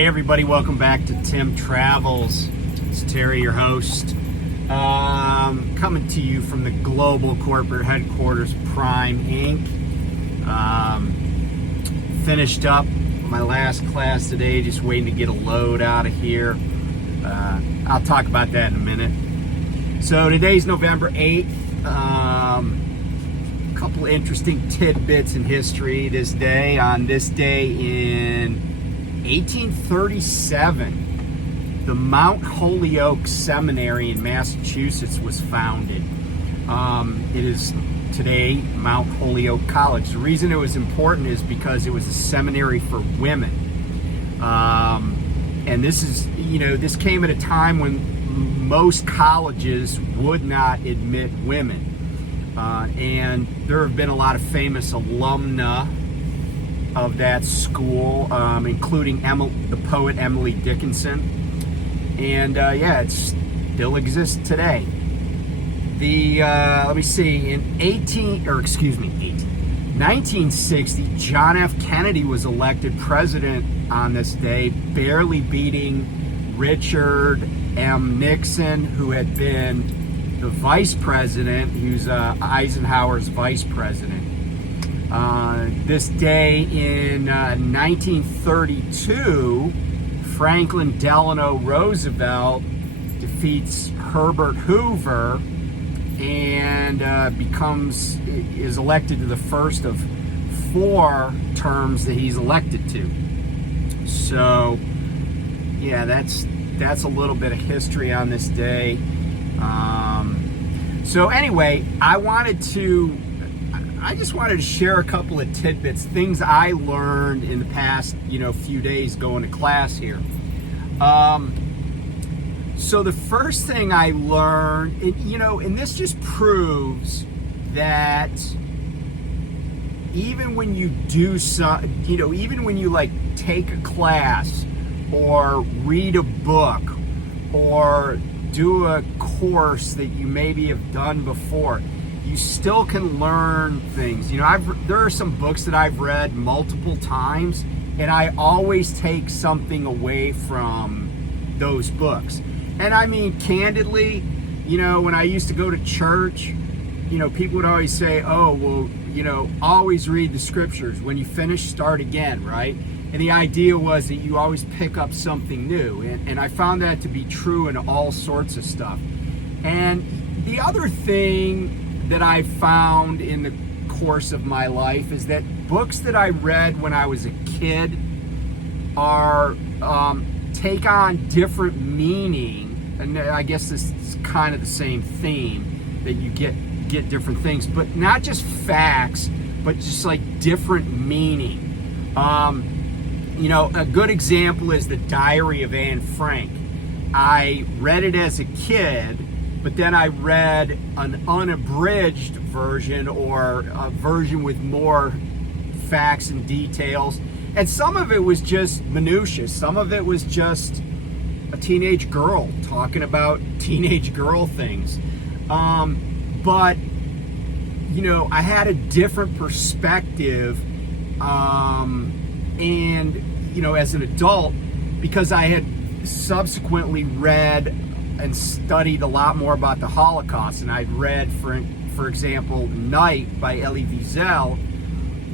Hey everybody, welcome back to Tim Travels. It's Terry, your host. Coming to you from the global corporate headquarters, Prime Inc. Finished up my last class today, just waiting to get a load out of here. I'll talk about that in a minute. So today's November 8th. A couple interesting tidbits in history this day. On this day in 1837, the Mount Holyoke Seminary in Massachusetts was founded. It is today Mount Holyoke College. The reason it was important is because it was a seminary for women. And this is, this came at a time when most colleges would not admit women. And there have been a lot of famous alumna of that school, including the poet Emily Dickinson. And it still exists today. Let me see, in 1960, John F. Kennedy was elected president on this day, barely beating Richard M. Nixon, who had been the vice president, who's Eisenhower's vice president. This day in 1932, Franklin Delano Roosevelt defeats Herbert Hoover and is elected to the first of 4 terms that he's elected to. So, yeah, that's a little bit of history on this day. So anyway, I just wanted to share a couple of tidbits, things I learned in the past, few days going to class here. So the first thing I learned, and this just proves that even when you do even when you take a class or read a book or do a course that you maybe have done before, you still can learn things. There are some books that I've read multiple times, and I always take something away from those books. And I mean, candidly, when I used to go to church, people would always say, oh, well, always read the scriptures. When you finish, start again, right? And the idea was that you always pick up something new. And I found that to be true in all sorts of stuff. And the other thing that I found in the course of my life is that books that I read when I was a kid are take on different meaning. And I guess this is kind of the same theme, that you get different things, but not just facts, but just different meaning. A good example is The Diary of Anne Frank. I read it as a kid, but then I read an unabridged version, or a version with more facts and details. And some of it was just minutiae. Some of it was just a teenage girl talking about teenage girl things. But, I had a different perspective, and, as an adult, because I had subsequently read and studied a lot more about the Holocaust. And I'd read, for example, Night by Elie Wiesel,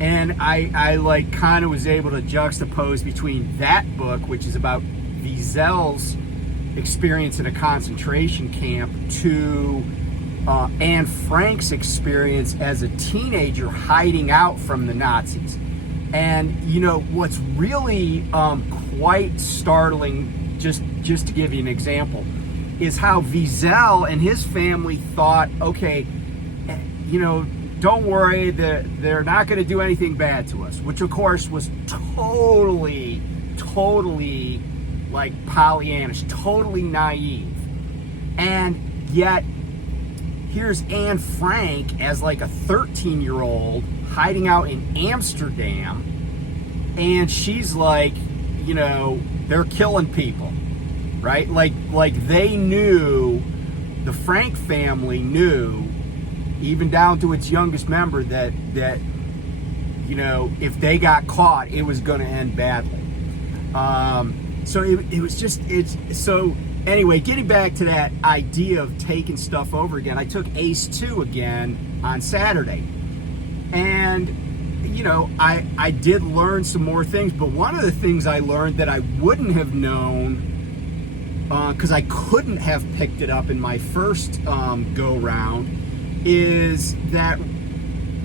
and I kind of was able to juxtapose between that book, which is about Wiesel's experience in a concentration camp, to Anne Frank's experience as a teenager hiding out from the Nazis. And what's really quite startling, just to give you an example, is how Wiesel and his family thought, okay, don't worry, they're not going to do anything bad to us, which of course was totally Pollyannish, totally naive. And yet here's Anne Frank as a 13-year-old hiding out in Amsterdam, and she's they're killing people, right? They knew, the Frank family knew, even down to its youngest member, that if they got caught, it was going to end badly. So it was just, so anyway, getting back to that idea of taking stuff over again, I took ACE 2 again on Saturday. And, you know, I did learn some more things, but one of the things I learned that I wouldn't have known, because I couldn't have picked it up in my first go-round, is that,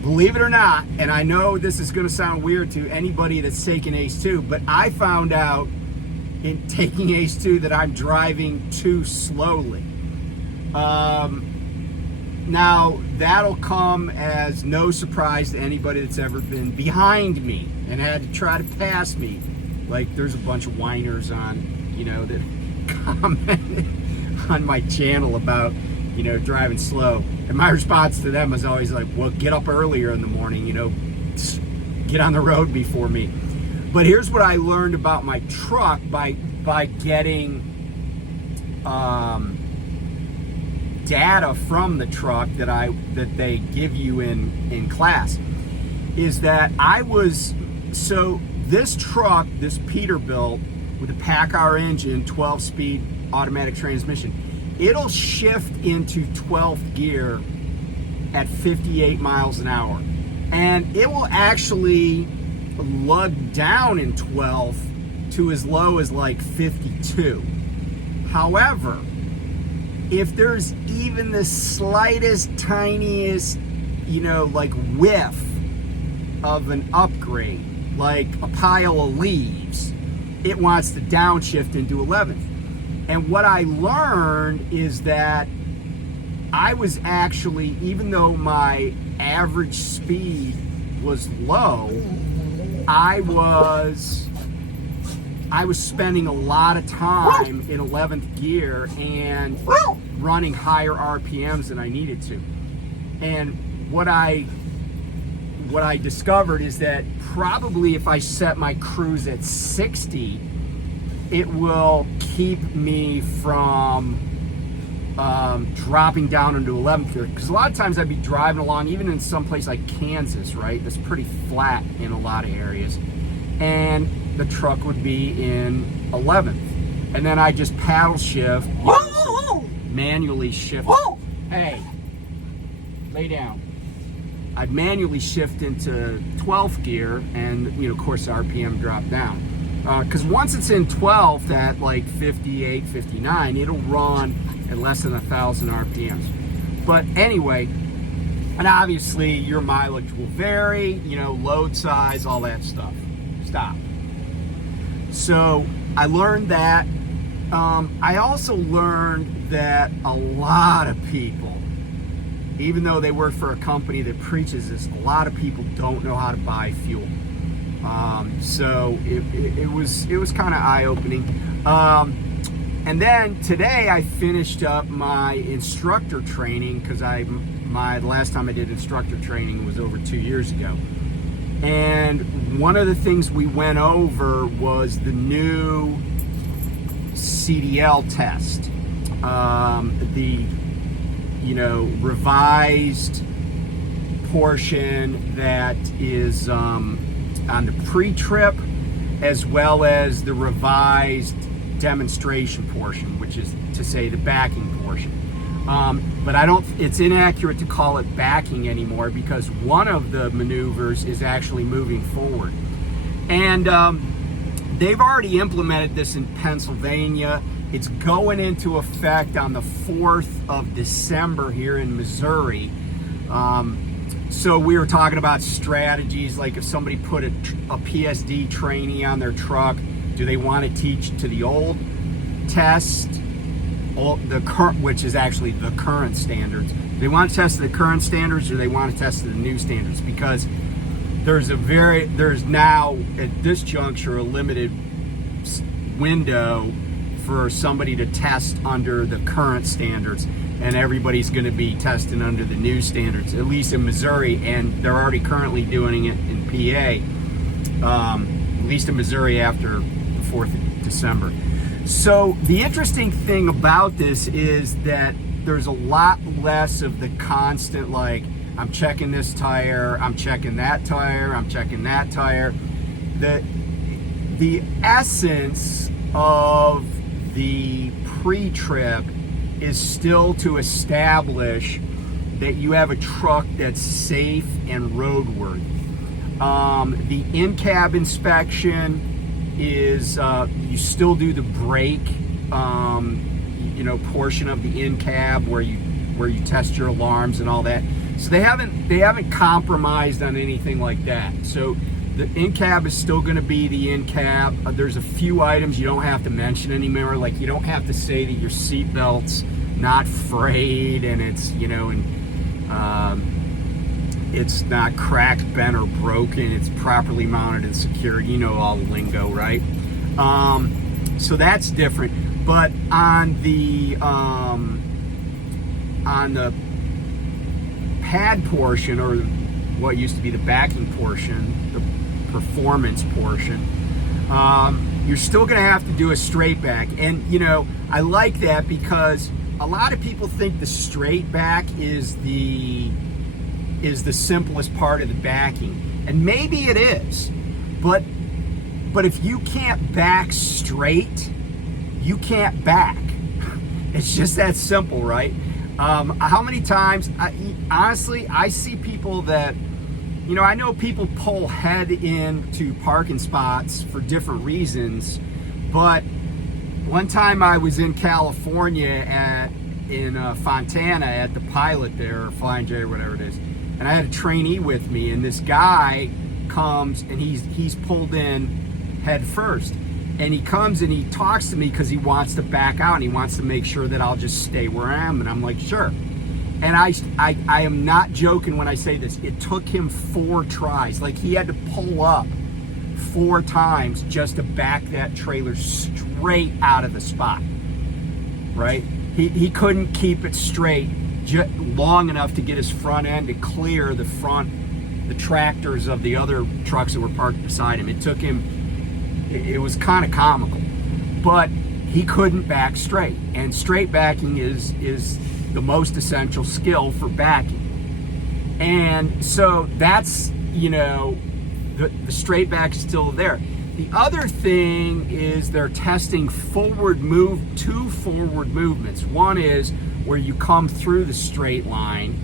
believe it or not, and I know this is going to sound weird to anybody that's taken ACE 2, but I found out in taking ACE 2 that I'm driving too slowly. Now, that'll come as no surprise to anybody that's ever been behind me and had to try to pass me. Like, there's a bunch of whiners on, you know, that comment on my channel about, you know, driving slow. And my response to them is always like, well, get up earlier in the morning, you know, get on the road before me. But here's what I learned about my truck by getting data from the truck that they give you in class, is that so this truck, this Peterbilt with a Packard engine, 12-speed automatic transmission, it'll shift into 12th gear at 58 miles an hour, and it will actually lug down in 12th to as low as like 52. However, if there's even the slightest, tiniest, you know, like whiff of an upgrade, like a pile of leaves, it wants to downshift into 11th. And what I learned is that I was actually, even though my average speed was low, I was spending a lot of time in 11th gear and running higher RPMs than I needed to. And what I discovered is that probably if I set my cruise at 60, it will keep me from dropping down into 11th gear. Because a lot of times I'd be driving along, even in some place like Kansas, right? That's pretty flat in a lot of areas. And the truck would be in 11th. And then I just paddle shift, you know, so manually shift. Hey, lay down. I'd manually shift into 12th gear, and, you know, of course, the RPM drop down. Because once it's in 12th at like 58, 59, it'll run at less than 1,000 RPMs. But anyway, and obviously your mileage will vary, you know, load size, all that stuff. Stop. So I learned that. I also learned that a lot of people, even though they work for a company that preaches this, a lot of people don't know how to buy fuel. So it was kind of eye-opening. And then today I finished up my instructor training, because the last time I did instructor training was over 2 years ago. And one of the things we went over was the new CDL test, the, you know, revised portion that is on the pre-trip, as well as the revised demonstration portion, which is to say the backing portion. But it's inaccurate to call it backing anymore, because one of the maneuvers is actually moving forward. And they've already implemented this in Pennsylvania. It's going into effect on the 4th of December here in Missouri. So we were talking about strategies, like if somebody put a PSD trainee on their truck, do they want to teach to the old test, which is actually the current standards? Do they want to test the current standards, or they want to test the new standards? Because there's now at this juncture a limited window for somebody to test under the current standards, and everybody's going to be testing under the new standards, at least in Missouri, and they're already currently doing it in PA, at least in Missouri after the 4th of December. So the interesting thing about this is that there's a lot less of the constant, like, I'm checking this tire, I'm checking that tire, I'm checking that tire. The essence of the pre-trip is still to establish that you have a truck that's safe and roadworthy. The in-cab inspection is you still do the brake, portion of the in-cab where you test your alarms and all that. So they haven't compromised on anything like that. So the in-cab is still going to be the in-cab. There's a few items you don't have to mention anymore. Like you don't have to say that your seatbelt's not frayed and it's it's not cracked, bent, or broken. It's properly mounted and secured. You know all the lingo, right? So that's different. But on the pad portion, or what used to be the backing portion, the performance portion, you're still going to have to do a straight back. And I like that because a lot of people think the straight back is the simplest part of the backing, and maybe it is, but if you can't back straight, you can't back. It's just that simple, right? How many times, honestly, I see people that, I know people pull head into parking spots for different reasons, but one time I was in California in Fontana at the Pilot there, or Flying J, or whatever it is, and I had a trainee with me, and this guy comes and he's pulled in head first, and he comes and he talks to me because he wants to back out and he wants to make sure that I'll just stay where I am, and I'm like, sure. And I am not joking when I say this. It took him 4 tries. Like, he had to pull up 4 times just to back that trailer straight out of the spot, right? He couldn't keep it straight long enough to get his front end to clear the tractors of the other trucks that were parked beside him. It took him, it was kind of comical, but he couldn't back straight. And straight backing is the most essential skill for backing. And so that's, the straight back is still there. The other thing is they're testing two forward movements. One is where you come through the straight line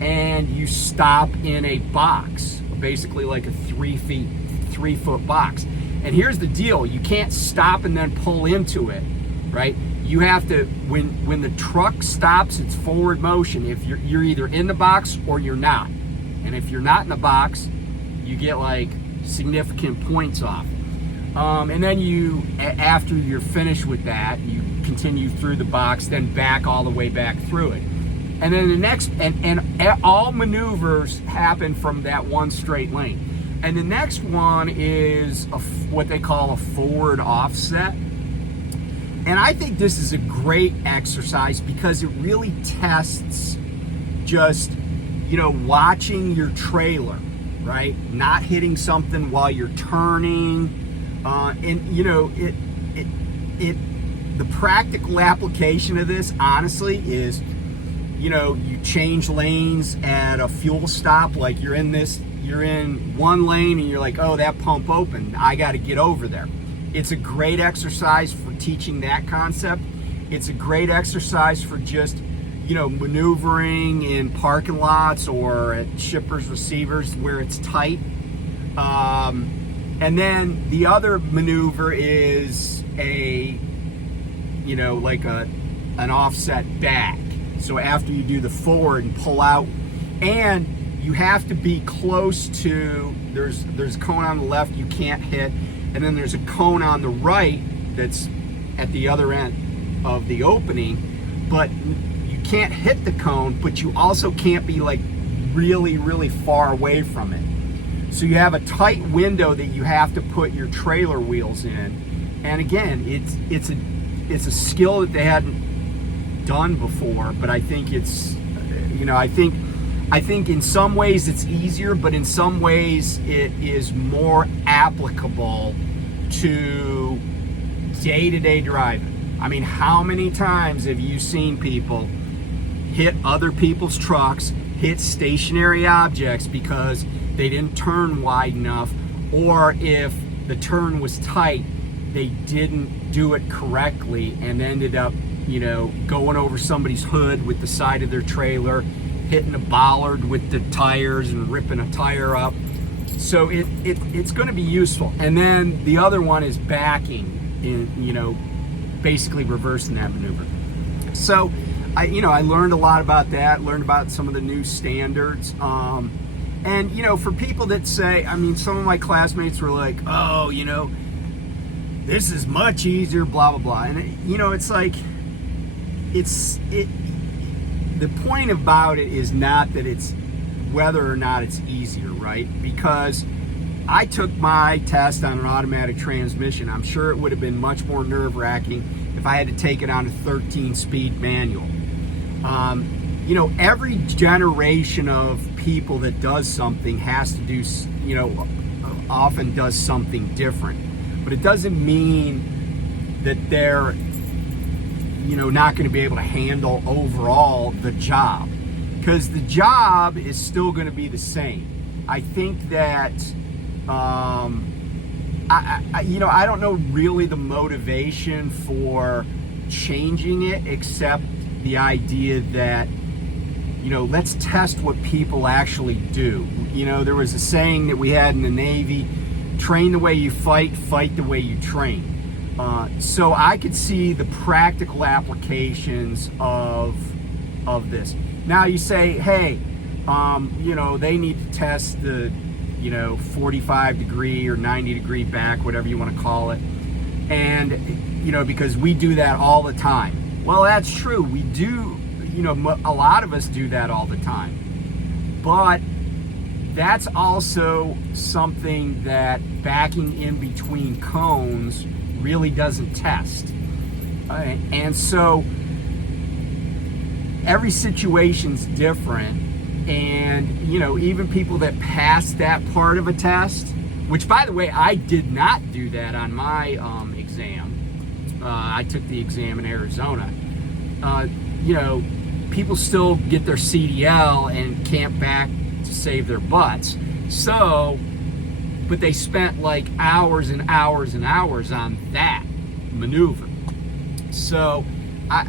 and you stop in a box, basically like a 3-foot box. And here's the deal: you can't stop and then pull into it, right? You have to, when the truck stops its forward motion, if you're either in the box or you're not. And if you're not in the box, you get like significant points off. And then after you're finished with that, you continue through the box, then back all the way back through it. And then the next, and all maneuvers happen from that one straight lane. And the next one is what they call a forward offset. And I think this is a great exercise because it really tests just, watching your trailer, right? Not hitting something while you're turning. The practical application of this, honestly, is, you change lanes at a fuel stop. Like you're in one lane and you're like, oh, that pump opened, I got to get over there. It's a great exercise for teaching that concept. It's a great exercise for just, maneuvering in parking lots or at shippers, receivers where it's tight. And then the other maneuver is an offset back. So after you do the forward and pull out, and you have to be close to, there's a cone on the left you can't hit, and then there's a cone on the right that's at the other end of the opening, but you can't hit the cone, but you also can't be like really, really far away from it. So you have a tight window that you have to put your trailer wheels in. And again, it's a skill that they hadn't done before, but I think it's, I think in some ways it's easier, but in some ways it is more applicable to day-to-day driving. I mean, how many times have you seen people hit other people's trucks, hit stationary objects because they didn't turn wide enough, or if the turn was tight, they didn't do it correctly and ended up, going over somebody's hood with the side of their trailer, hitting a bollard with the tires and ripping a tire up. So it's going to be useful. And then the other one is backing, basically reversing that maneuver. So I learned a lot about that, learned about some of the new standards. And, for people that say, some of my classmates were like, oh, this is much easier, blah, blah, blah. And, it's like, the point about it is not that it's whether or not it's easier, right? Because I took my test on an automatic transmission. I'm sure it would have been much more nerve-wracking if I had to take it on a 13-speed manual. Every generation of people that does something has to do, often does something different. But it doesn't mean that they're, not going to be able to handle overall the job. Because the job is still going to be the same. I think that, I don't know really the motivation for changing it, except the idea that, let's test what people actually do. There was a saying that we had in the Navy, train the way you fight, fight the way you train. So I could see the practical applications of this. Now you say, hey, they need to test the, 45 degree or 90 degree back, whatever you want to call it. And, because we do that all the time. Well, that's true. We do, a lot of us do that all the time. But that's also something that backing in between cones really doesn't test. And so every situation's different. And, even people that pass that part of a test, which, by the way, I did not do that on my exam. I took the exam in Arizona. People still get their CDL and can't back to save their butts. So, but they spent like hours and hours and hours on that maneuver. So, I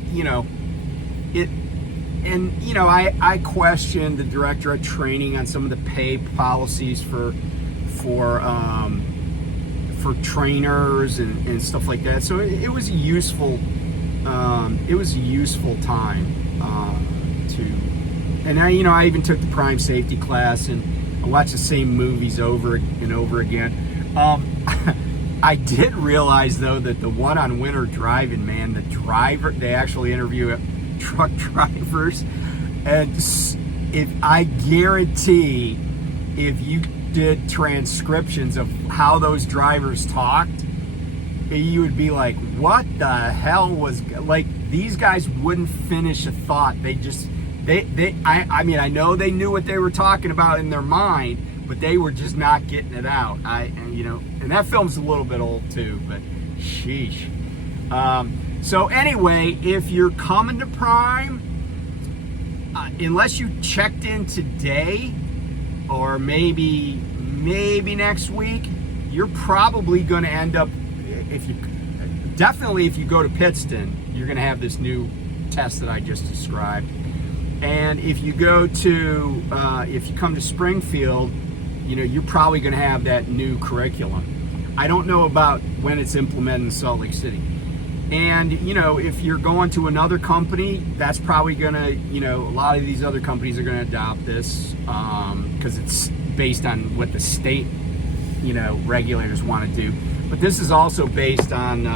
questioned the director of training on some of the pay policies for trainers and stuff like that. So it was a useful time and I even took the prime safety class and I watched the same movies over and over again. I did realize though that the one on Winter Driving, man, the driver, they actually interview truck drivers, and I guarantee if you did transcriptions of how those drivers talked, you would be like, what the hell was, like, these guys wouldn't finish a thought. I know they knew what they were talking about in their mind, but they were just not getting it out. And that film's a little bit old too, but sheesh. So anyway, if you're coming to Prime, unless you checked in today or maybe next week, you're probably going to end up, if you go to Pittston, you're going to have this new test that I just described. And if you go to, if you come to Springfield, you're probably going to have that new curriculum. I don't know about when it's implemented in Salt Lake City. And, if you're going to another company, that's probably going to, a lot of these other companies are going to adopt this because it's based on what the state, regulators want to do. But this is also based on,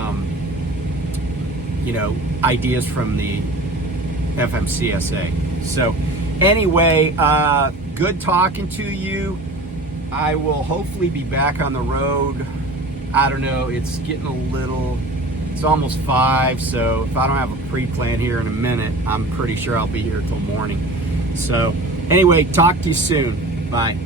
ideas from the FMCSA. So anyway, good talking to you. I will hopefully be back on the road. I don't know, it's almost 5, so if I don't have a pre-plan here in a minute, I'm pretty sure I'll be here till morning. So anyway, talk to you soon. Bye.